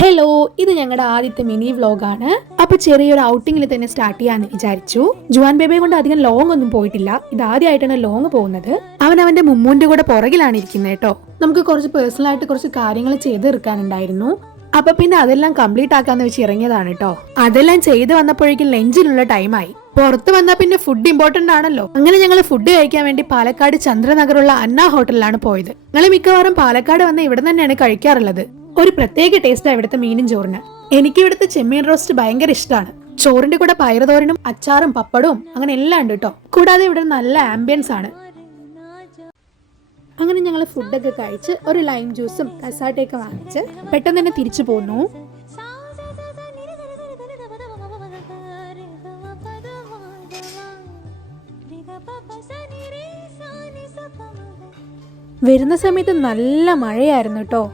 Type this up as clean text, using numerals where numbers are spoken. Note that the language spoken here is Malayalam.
ഹലോ, ഇത് ഞങ്ങളുടെ ആദ്യത്തെ മിനി വ്ലോഗാണ്. അപ്പൊ ചെറിയൊരു ഔട്ടിങ്ങിൽ തന്നെ സ്റ്റാർട്ട് ചെയ്യാന്ന് വിചാരിച്ചു. ജുവാൻ ബേബയെ കൊണ്ട് അധികം ലോങ് ഒന്നും പോയിട്ടില്ല. ഇത് ആദ്യമായിട്ടാണ് ലോങ് പോകുന്നത്. അവന്റെ മുമ്മൂന്റെ കൂടെ പുറകിലാണ് ഇരിക്കുന്നത് കേട്ടോ. നമുക്ക് കുറച്ച് പേഴ്സണൽ ആയിട്ട് കുറച്ച് കാര്യങ്ങൾ ചെയ്ത് തീർക്കാനുണ്ടായിരുന്നു. അപ്പൊ പിന്നെ അതെല്ലാം കംപ്ലീറ്റ് ആക്കാന്ന് വെച്ച് ഇറങ്ങിയതാണ് കേട്ടോ. അതെല്ലാം ചെയ്ത് വന്നപ്പോഴേക്കും ലഞ്ചിനുള്ള ടൈമായി. പുറത്ത് വന്നാൽ പിന്നെ ഫുഡ് ഇമ്പോർട്ടന്റ് ആണല്ലോ. അങ്ങനെ ഞങ്ങൾ ഫുഡ് കഴിക്കാൻ വേണ്ടി പാലക്കാട് ചന്ദ്രനഗറുള്ള അന്ന ഹോട്ടലിലാണ് പോയത്. ഞങ്ങൾ മിക്കവാറും പാലക്കാട് വന്ന് ഇവിടെ തന്നെയാണ് കഴിക്കാറുള്ളത്. ഒരു പ്രത്യേക ടേസ്റ്റാണ് ഇവിടുത്തെ മീനും ചോറിന്. എനിക്ക് ഇവിടുത്തെ ചെമ്മീൻ റോസ്റ്റ് ഭയങ്കര ഇഷ്ടമാണ്. ചോറിന്റെ കൂടെ പയറുതോരനും അച്ചാറും പപ്പടവും അങ്ങനെ എല്ലാം ഉണ്ട് കേട്ടോ. കൂടാതെ ഇവിടെ നല്ല ആംബിയൻസ് ആണ്. അങ്ങനെ ഞങ്ങൾ ഫുഡൊക്കെ കഴിച്ച് ഒരു ലൈം ജ്യൂസും കസാട്ടയൊക്കെ വാങ്ങിച്ച് പെട്ടെന്ന് തന്നെ തിരിച്ചു പോന്നു. വരുന്ന സമയത്ത് നല്ല മഴയായിരുന്നു കേട്ടോ.